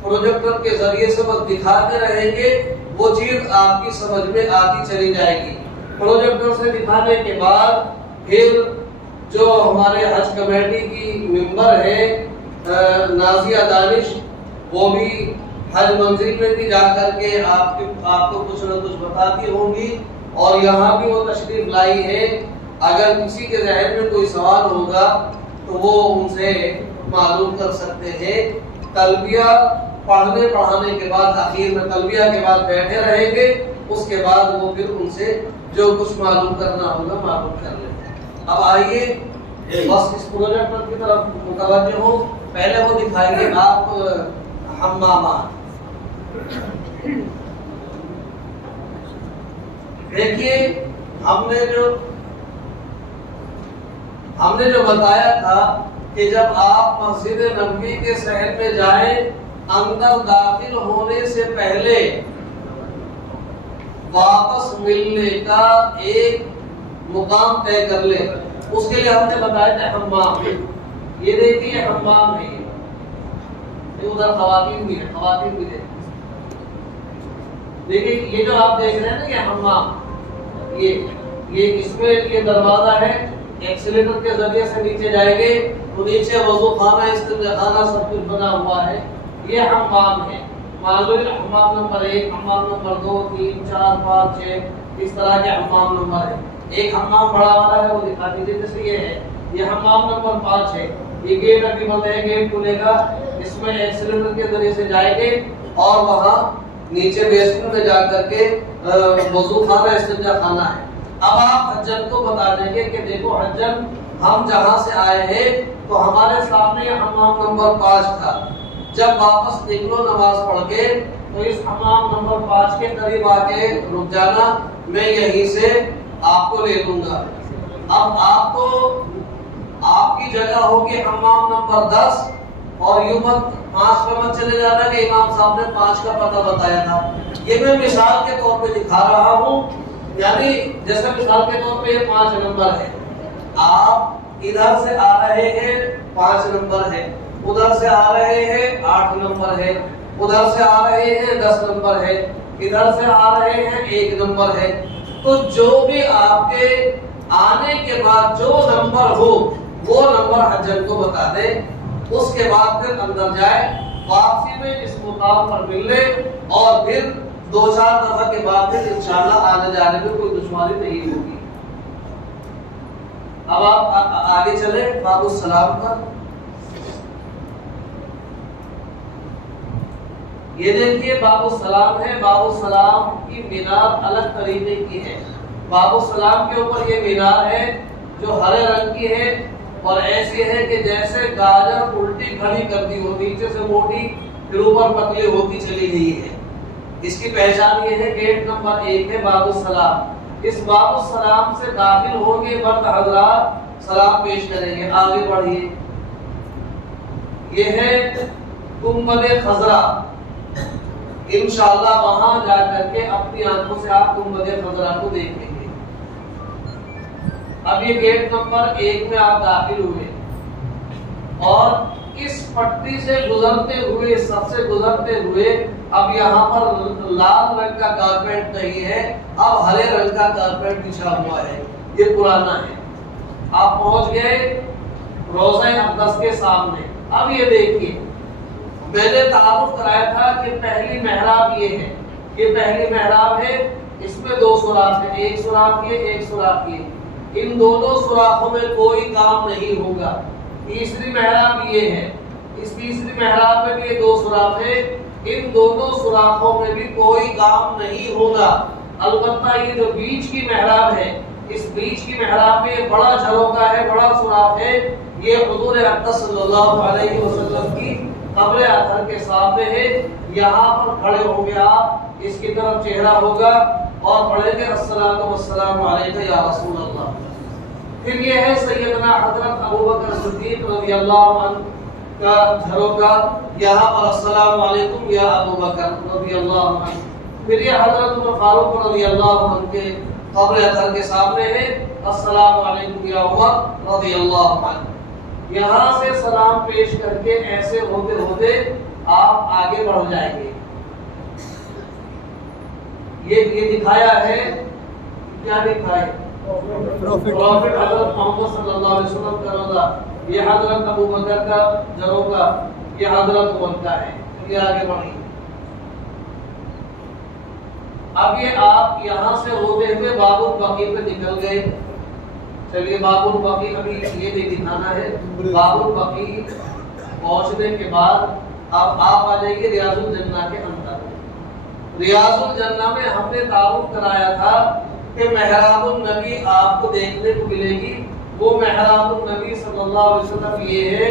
پروجیکٹر کے ذریعے سے بس دکھاتے رہیں گے، وہ چیز آپ کی سمجھ میں آتی چلی جائے گی۔ پروجیکٹر سے دکھانے کے بعد پھر جو ہمارے حج کمیٹی کی ممبر ہے نازیہ دانش، وہ بھی حج منزل میں بھی جا کر کے آپ کو کچھ نہ کچھ بتاتی ہوں گی، اور یہاں بھی وہ تشریف لائی ہے۔ اگر کسی کے ذہن میں کوئی سوال ہوگا تو وہ ان سے معلوم کر سکتے ہیں۔ تلبیہ پڑھانے کے بعد، آخر میں تلبیہ کے بعد بیٹھے رہیں گے، اس کے بعد وہ پھر ان سے جو کچھ معلوم کرنا ہوگا معلوم کر لیں۔ اب آئیے بس اس پروجیکٹ کی طرف متوجہ ہو، پہلے وہ دکھائیں گے آپ حمامات۔ دیکھیے ہم نے جو بتایا تھا کہ جب آپ مسجد نبوی کے صحن میں جائیں، اندر داخل ہونے سے پہلے واپس ملنے کا ایک مقام طے کر لیں۔ اس کے لیے ہم نے بتایا تھا حمام۔ یہ دیکھیے حمام ہے، یہ ادھر خواتین بھی ہے، دیکھیے یہ جو آپ دیکھ رہے ہیں نا یہ حمام، یہ اس میں یہ دروازہ ہے، ایکسیلیٹر کے ذریعے سے نیچے جائیں گے تو نیچے وضو خانہ استنجا خانہ سب کچھ بنا ہوا ہے، یہ حمام ہے۔ مان لو حمام نمبر 1، حمام نمبر 2، 3، 4، 5، 6 اس طرح کے حمام نمبر ہے۔ ایک حمام بڑا والا ہے وہ دکھا دیجیے، جیسے یہ حمام نمبر 5 ہے۔ یہ گیٹ ابھی بند ہے، گیٹ کھلے گا، اس میں ایکسیلیٹر کے ذریعے سے جائیں گے اور وہاں نیچے بیسمنٹ میں جا کر کے وضو خانہ استنجا خانہ ہے۔ اب آپ حجن کو بتا دیں گے کہ دیکھو حجن ہم جہاں سے آئے ہیں تو ہمارے سامنے یہ حمام نمبر 5 تھا، جب واپس نکلو نماز پڑھ کے تو اس حمام نمبر 5 کے قریب آ کے رک جانا، میں یہیں سے آپ کو لے لوں گا۔ اب آپ کی جگہ ہوگی حمام نمبر 10 اور یوں مت 5 پہ مت چلے جانا کہ امام صاحب نے 5 کا پتہ بتایا تھا۔ یہ میں مثال کے طور پہ دکھا رہا ہوں، یعنی جیسے مثال کے طور پہ یہ 5 نمبر ہے، آپ ادھر سے آ رہے ہیں 5 نمبر ہے، ادھر سے آ رہے ہیں 8 نمبر ہے، ادھر سے آ رہے ہیں 10 نمبر ہے، ادھر سے آ رہے ہیں 1 نمبر ہے۔ تو جو بھی آپ کے آنے کے بعد جو نمبر ہو وہ نمبر حجن کو بتا دیں، اس کے بعد پھر اندر جائے، واپسی میں اس مقام پر مل لے اور پھر 2-4 دفعہ کے بعد پھر انشاءاللہ آنے جانے میں کوئی دشواری نہیں ہوگی۔ اب آپ آگے چلیں باب السلام پر۔ یہ دیکھیے باب السلام ہے، باب السلام کی مینار الگ طریقے کی ہے۔ باب السلام کے اوپر یہ مینار ہے جو ہرے رنگ کی ہے اور ایسی ہے کہ جیسے گاجر الٹی کھڑی کرتی ہو، نیچے سے موٹی پھر اوپر پتلی ہوتی چلی گئی ہے۔ اس کی پہچان یہ ہے، گیٹ نمبر 1 ہے باب السلام۔ اس باب السلام سے داخل ہوگے مرد حضرات سلام پیش کریں گے۔ آگے بڑھیے، یہ ہے گنبد خضرا، انشاءاللہ وہاں جا کر کے اپنی آنکھوں سے آپ گنبد خضرا کو دیکھیں گے۔ اب یہ گیٹ نمبر 1 میں آپ داخل ہوئے اور اس پٹی سے گزرتے ہوئے، سب سے گزرتے ہوئے اب یہاں پر لال رنگ کا کارپیٹ نہیں ہے، اب ہرے رنگ کا کارپیٹ بچھا ہوا ہے، یہ پرانا ہے۔ آپ پہنچ گئے روضہ اقدس کے سامنے۔ اب یہ دیکھیے، میں نے تعارف کرایا تھا کہ پہلی محراب یہ ہے، یہ پہلی محراب ہے، اس میں 2 سوراخ ہیں، ایک سوراخ یہ، ایک سوراخ یہ۔ ان دونوں سوراخوں میں کوئی کام نہیں ہوگا۔ تیسری محراب یہ ہے، اس تیسری محراب میں بھی یہ 2 سوراخ ہیں، ان دونوں سوراخوں میں بھی کوئی کام نہیں ہوگا۔ البتہ یہ جو بیچ کی محراب ہے، اس بیچ کی محراب میں یہ بڑا جھروکا ہے، بڑا سوراخ ہے، یہ حضور اقدس صلی اللہ علیہ وسلم کی قبر اطہر کے سامنے ہے۔ یہاں پر کھڑے ہو گے آپ، اس کی طرف چہرہ ہوگا اور پڑھیں گے الصلاۃ والسلام علیک یا رسول اللہ۔ پھر یہ ہے سیدنا حضرت ابوبکر صدیق رضی اللہ عنہ کا جھروکا، یہاں پر السلام علیکم یا ابوبکر رضی اللہ عنہ۔ پھر یہ حضرت عمر فاروق رضی اللہ عنہ کے قبر اطہر کے سامنے ہے، السلام علیکم یا عمر رضی اللہ عنہ۔ یہاں سے سلام پیش کر کے ایسے ہوتے ہوتے آپ آگے بڑھ جائیں گے۔ یہ دکھایا ہے، کیا دکھایا ہے؟ پروفٹ حضرت محمد صلی اللہ علیہ وسلم کا روضہ، یہ حضرت ابوبکر کا جھروکا، یہ حضرت عمر کا ہے۔ یہ آگے بڑھیں، اب یہ آپ یہاں سے ہوتے ہوئے باب البقیع پہ نکل گئے۔ چلیے باب البقیع ابھی یہ نہیں دکھانا ہے۔ باب البقیع پہنچنے کے بعد اب آپ آ جائیے ریاض الجنہ کے اندر۔ ریاض الجنہ میں ہم نے تعارف کرایا تھا کہ محراب النبی آپ کو دیکھنے کو ملے گی. وہ محراب النبی صلی اللہ علیہ وسلم یہ ہے،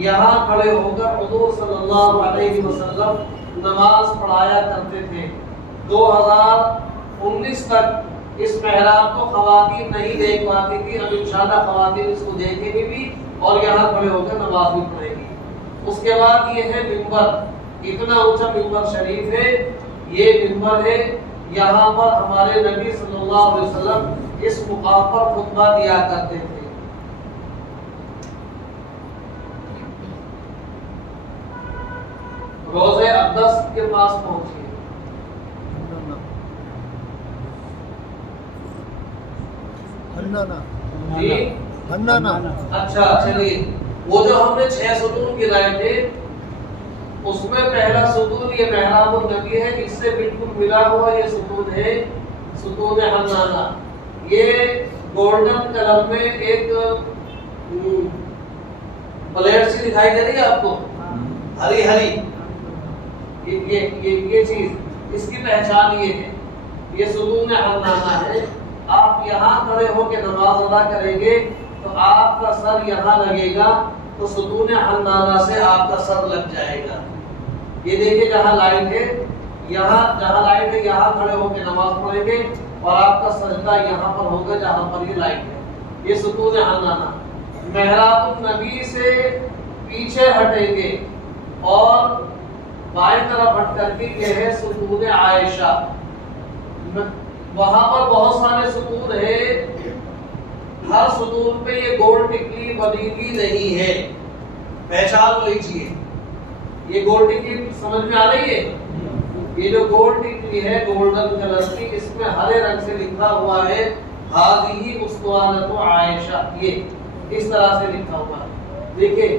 یہاں کھڑے ہو کر حضور صلی اللہ علیہ وسلم نماز پڑھایا کرتے تھے. 2019 تک اس محراب کو خواتین نہیں دیکھ پاتی تھی. اب انشاءاللہ خواتین اس کو دیکھیں گی بھی اور یہاں کھڑے ہو کر نماز بھی پڑھیں گی. اس کے بعد یہ ہے منبر، اتنا اونچا منبر شریف ہے. یہ منبر ہے، یہاں پر ہمارے نبی صلی اللہ علیہ وسلم اس مقام پر خطبہ دیا کرتے تھے. روضہ اقدس کے پاس پہنچیے. جی اچھا چلیے، وہ جو ہم نے 6 ستون گرائے تھے اس میں پہلا ستون یہ محراب النبی ہے. اس سے بالکل ملا ہوا یہ ستون ہے ستون حنانہ. یہ گولڈن کلر میں ایک پلیٹ سی دکھائی دے رہی ہے آپ کو، ہری ہری. یہ چیز اس کی پہچان یہ ہے، یہ ستون حنانہ ہے. آپ یہاں کھڑے ہو کے نماز ادا کریں گے تو آپ کا سر یہاں لگے گا تو ستون حنانہ سے آپ کا سر لگ جائے گا. یہ دیکھیں جہاں لائٹ ہے، یہاں جہاں لائٹ ہے یہاں کھڑے ہو کے نماز پڑھیں گے اور آپ کا سجدہ یہاں پر ہوگا جہاں پر یہ لائٹ ہے. یہ ستون حنانہ. محراب النبی سے پیچھے ہٹیں گے اور بائیں طرف ہٹ کر کے یہ ہے ستون عائشہ. وہاں پر بہت سارے ستون ہیں، ہر ستون پہ یہ گول ٹکلی بنی ہوئی نہیں ہے. پہچان لیجیے، یہ گول ٹکلی سمجھ میں آ رہی ہے؟ یہ جو گول ٹکلی ہے گولڈن کلر کی، اس میں ہرے رنگ سے لکھا ہوا ہے ہذہ اسطوانۃ عائشہ. یہ اس طرح سے لکھا ہوا ہے. دیکھیں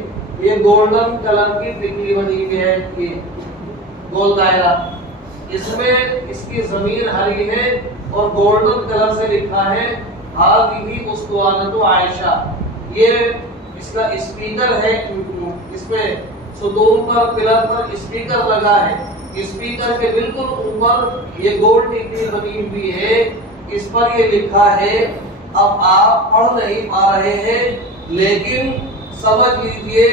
یہ گولڈن کلر کی ٹکلی بنی ہوئی ہے، یہ گول دائرہ، اس میں اس کی زمین ہری ہے اور گولڈن کلر سے لکھا ہے ہذہ اسطوانۃ عائشہ. یہ اس کا اسپیکر ہے، اس میں ستون پر پلر پر اسپیکر لگا ہے. اسپیکر کے بالکل اوپر یہ گول ٹکلی بنی ہوئی ہے، اس پر یہ لکھا ہے. اب آپ پڑھ نہیں پا رہے ہیں لیکن سمجھ لیجئے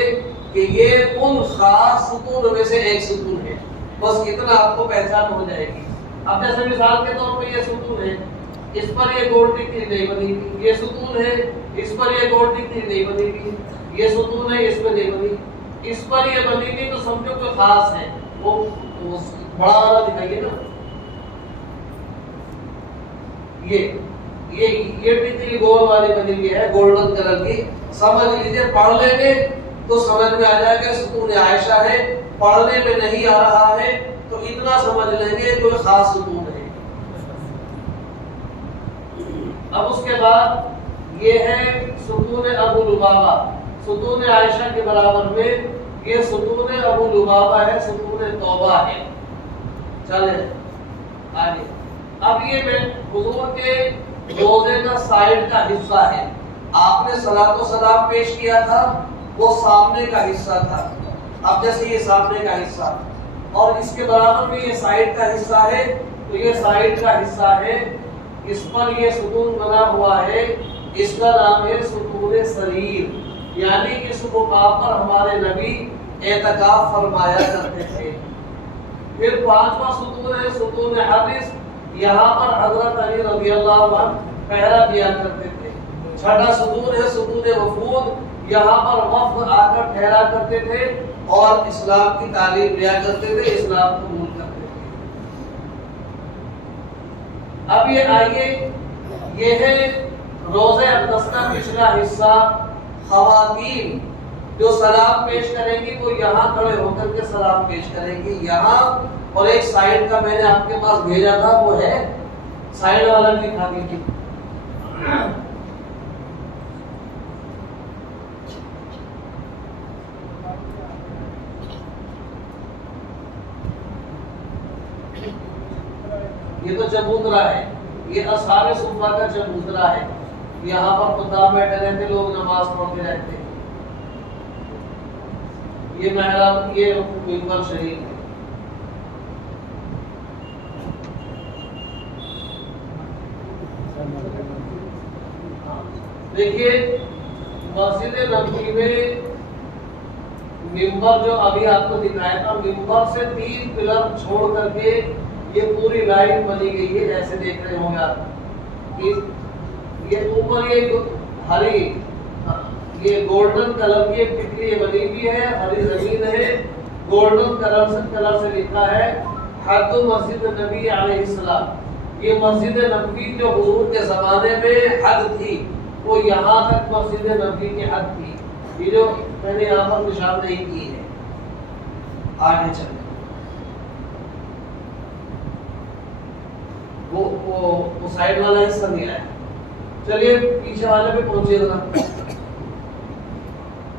کہ یہ ان خاص ستون میں سے ایک ستون ہے. بس اتنا آپ کو پہچان ہو جائے گی. اب جیسے مثال کے طور پہ یہ ستون ہے، اس پر یہ گول ٹکلی نہیں بنی ہوئی. یہ ستون ہے، اس پر یہ گول ٹکلی نہیں بنی ہوئی. یہ ستون ہے، اس میں نہیں بنی. اس پر یہ بنی ہوئی تو سمجھو کوئی خاص ہے. وہ بڑا والا دکھائیے نا. یہ ٹکلی گول والی بنی ہوئی ہے گولڈن کلر کی. سمجھ لیجیے، پڑھ لیں گے تو سمجھ میں آ جائے گا ستون عائشہ ہے. پڑھنے میں نہیں آ رہا ہے تو اتنا سمجھ لیں گے کوئی خاص ستون ہے. اب اس کے بعد یہ ہے ستون ابو لبابہ. ستون عائشہ کے برابر میں یہ ستون ابو لبابہ ہے، ستون توبہ ہے. چلیں آگے. اب یہ حضور کے روزے کا سائڈ کا حصہ ہے. آپ نے صلاۃ و سلام پیش کیا تھا، وہ سامنے کا حصہ تھا. اب جیسے یہ سامنے کا حصہ اور اس کے برابر میں یہ سائڈ کا حصہ ہے، تو یہ سائڈ کا حصہ ہے. اس پر یہ ستون بنا ہوا ہے، اس کا نام ہے ستون سریر. یعنی اس مقام پر ہمارے نبی اعتکاف فرمایا کرتے تھے. پھر 5واں ستون ہے ستون حارث. یہاں پر حضرت علی رضی اللہ عنہ پہرا دیا کرتے تھے. 6واں ستون ہے ستون وفود. یہاں پر وفد آ کر ٹھہرا کرتے تھے اور اسلام کی تعلیم لیا کرتے تھے، اسلام قبول کرتے تھے. اب یہ آئیے، یہ ہے روزہ اقدس کا پچھلا حصہ. خواتین جو سلام پیش کریں گی وہ یہاں کھڑے ہو کر کے سلام پیش کریں گی یہاں. اور ایک سائیڈ کا میں نے آپ کے پاس بھیجا تھا، وہ ہے سائیڈ والا بھی دکھا دیجیے. یہ تو چبوترا ہے، یہ اصحاب صفہ کا چبوترا ہے. یہاں پر خطاب بیٹھے رہتے، لوگ نماز پڑھتے رہتے. یہ محراب، یہ منبر شریف ہے. دیکھیے مسجد نبوی میں ممبر جو ابھی آپ کو دکھایا تھا، ممبر سے 3 پلر چھوڑ کر کے یہ پوری لائن بنی گئی ہے، جیسے دیکھ رہے ہوں گے آپ. یہ اوپر یہ ہری یہ گولڈن کلر کی ٹکری بنی ہوئی ہے، ہری زمین ہے، گولڈن کلر سے لکھا ہے حد مسجد نبی علیہ السلام. یہ مسجد نبوی جو حضور کے زمانے میں حد تھی وہ یہاں تک مسجد نبوی کی حد تھی. یہ جو میں نے یہاں پر نشان نہیں کی ہے. آگے چلیں، وہ سائڈ والا حصہ نہیں آیا. چلیے پیچھے والے پہ پہنچیے گا.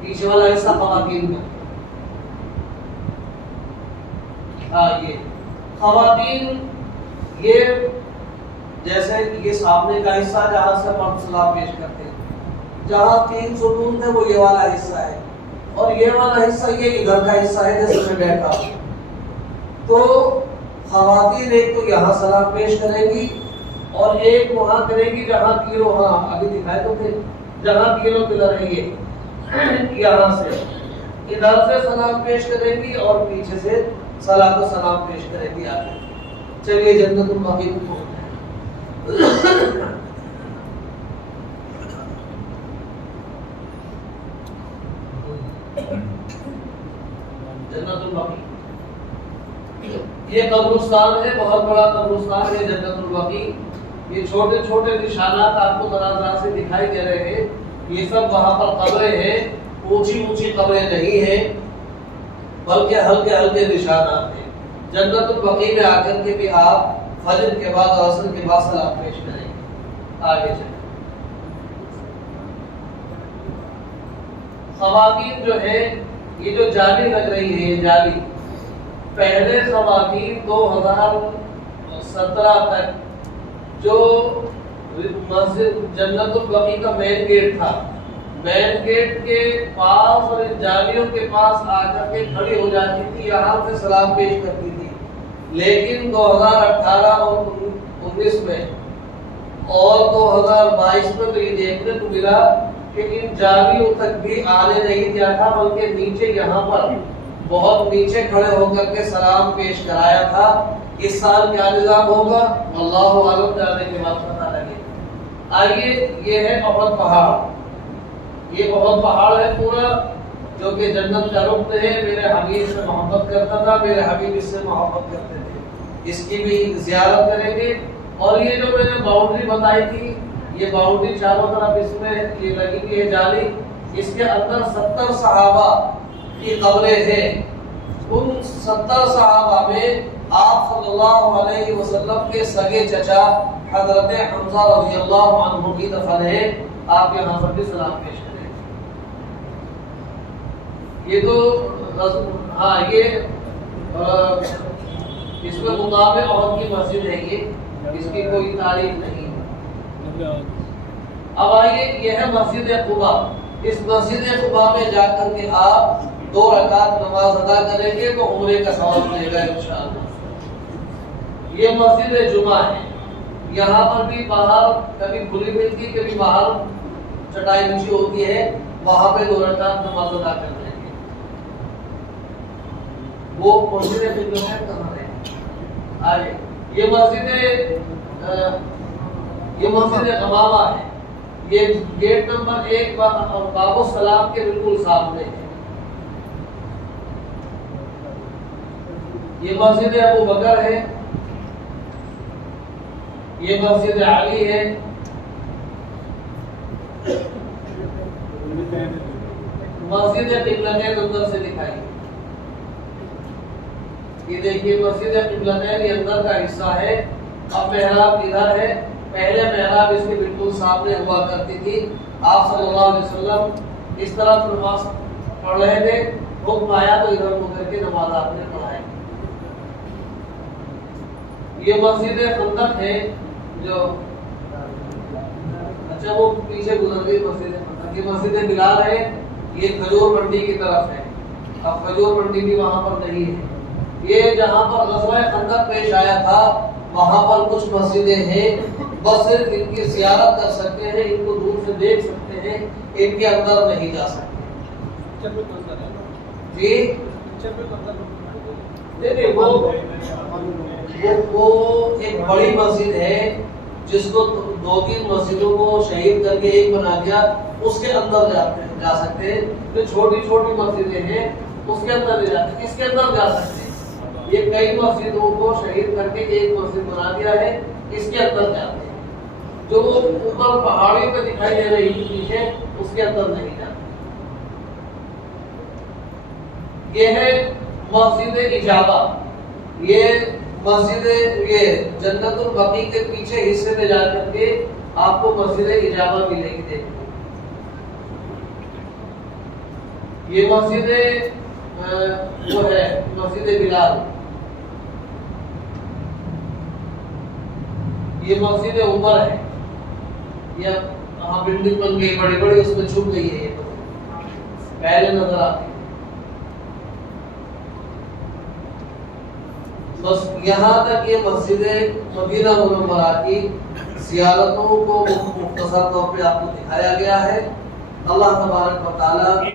پیچھے والا حصہ خواتین کا. یہ خواتین یہ جیسے یہ سامنے کا حصہ جہاں سے مرد سلام پیش کرتے ہیں، جہاں 3 ستون تھے وہ یہ والا حصہ ہے، اور یہ والا حصہ یہ ادھر کا حصہ ہے جیسے میں بیٹھا ہوں. تو خواتین ایک تو یہاں سلام پیش کریں گی اور ایک وہاں کریں گی جہاں تینوں، ہاں ابھی دکھائے تو تھے، جہاں تینوں پلر ہیں یہ یہاں سے ادھر سے سلام پیش کریں گی اور پیچھے سے صلاۃ و سلام پیش کریں گی. آگے چلیے جنت البقیع کو پہنچتے ہیں. جنت البقیع یہ قبرستان ہے، بہت بڑا قبرستان ہے جنت البقیع. یہ چھوٹے چھوٹے نشانات آپ کو ذرا ذرا سے دکھائی دے رہے ہیں، یہ سب وہاں پر قبریں ہیں. اونچی اونچی قبریں نہیں ہیں بلکہ ہلکے ہلکے نشانات ہیں. جنت البقیع میں آ کر کے بھی آپ فجر کے بعد اور عصر کے بعد سلام پیش کریں. آگے چلیں. خواتین جو ہے یہ جو جالی لگ رہی ہے، یہ جالی پہلے خواتین 2017 تک جو مسجد جنت البقیع کا مین گیٹ تھا، مین گیٹ کے پاس اور ان جالیوں کے پاس آ کر کے کھڑی ہو جاتی تھی، یہاں سے سلام پیش کرتی تھی. لیکن 2018 اور 19 میں اور 2022 میں تو یہ دیکھنے کو ملا کہ ان جالیوں تک بھی آنے نہیں دیا تھا، بلکہ نیچے یہاں پر بہت نیچے کھڑے ہو کر کے سلام پیش کرایا تھا. اس سال کیا نظام ہوگا اللہ عالم، جانے کے بعد پتہ لگے. آئیے یہ ہے احد پہاڑ. یہ احد پہاڑ ہے پورا، جو کہ جنت کا رکن ہے. میرے حبیب سے محبت کرتا تھا، میرے حبیب اس سے محبت کرتے تھے. اس کی بھی زیارت کریں گے. اور یہ جو میں نے باؤنڈری بتائی تھی، یہ باؤنڈری چاروں طرف اس میں یہ لگی ہوئی ہے جالی. اس کے اندر 70 صحابہ کی قبریں ہیں. ان 70 صحابہ میں آپ صلی اللہ علیہ وسلم کے سگے چچا حضرت حمزہ رضی اللہ عنہ کی دفن ہے. آپ یہاں پر بھی سلام پیش کریں. یہ تو ہاں یہ اس میں مقام احد کی مسجد ہے. یہ اس کی کوئی تاریخ نہیں ہے. اب آئیے یہ ہے مسجد قباء. اس مسجد قباء میں جا کر کے آپ 2 رکعت نماز ادا کریں گے تو عمرے کا ثواب ملے گا انشاءاللہ. یہ مسجد جمعہ ہے. یہاں پر بھی باہر کبھی کھلی ملتی، کبھی باہر چٹائی بچھی ہوتی ہے، وہاں پہ 2 رکعت نماز ادا کر لیں گے. وہ مسجد قبلتین کہاں ہے؟ آئے یہ مسجد غمامہ ہے. یہ گیٹ نمبر 1 باب السلام کے بالکل سامنے ہے. یہ مسجد ابو بکر ہے. یہ مسجد علی ہے. مسجد قبلتین اندر سے دکھائی. یہ دیکھیے مسجد قبلتین یہ اندر کا حصہ ہے. اب محراب ادھر ہے. پہلے محراب اس کے بالکل سامنے ہوا کرتی تھی. آپ صلی اللہ علیہ وسلم اس طرف نماز پڑھ رہے تھے، حکم آیا تو ادھر کو کر کے نماز آپ نے پڑھائی. یہ مسجد خندق ہے جو اچھا وہ پیچھے گزر گئی مسجد خندق. یہ مسجد بلال ہے. یہ کھجور منڈی کی طرف ہے. اب کھجور منڈی بھی وہاں پر نہیں ہے. یہ جہاں پر غزوہ خندق پیش آیا تھا وہاں پر کچھ مسجدیں ہیں بس صرف ان کی زیارت کر سکتے ہیں، ان کو دور سے دیکھ سکتے ہیں، ان کے اندر نہیں جا سکتے۔ جی دیکھیں وہ ایک بڑی مسجد ہے جس کو 2-3 مسجدوں کو شہید کر کے ایک بنا دیا، اس کے اندر جا سکتے ہیں۔ جو چھوٹی چھوٹی مسجدیں ہیں اس کے اندر نہیں جاتے، اس کے اندر جا سکتے ہیں۔ یہ کئی مسجدوں کو شہید کر کے ایک مسجد بنا دیا ہے، اس کے اندر جاتے ہیں۔ جو وہ اوپر پہاڑی پہ دکھائی دے رہی چیز ہے اس کے اندر نہیں جاتے۔ یہ ہے مسجد اجابہ۔ یہ مسجد جنت البقیع کے پیچھے حصے میں جا کر کے آپ کو مسجد اجابہ ملے گی دیکھنے۔ یہ مسجد وہ ہے مسجد بلال، یہ مسجد عمر ہے، یہ وہاں بلڈنگ بن گئی بڑی بڑی، اس میں چھپ گئی ہے، یہ پہلے نظر آتی ہے۔ بس یہاں تک یہ مسجد مدینہ منورہ کی زیارتوں کو مختصر طور پہ آپ کو دکھایا گیا ہے۔ اللہ تبارک و تعالی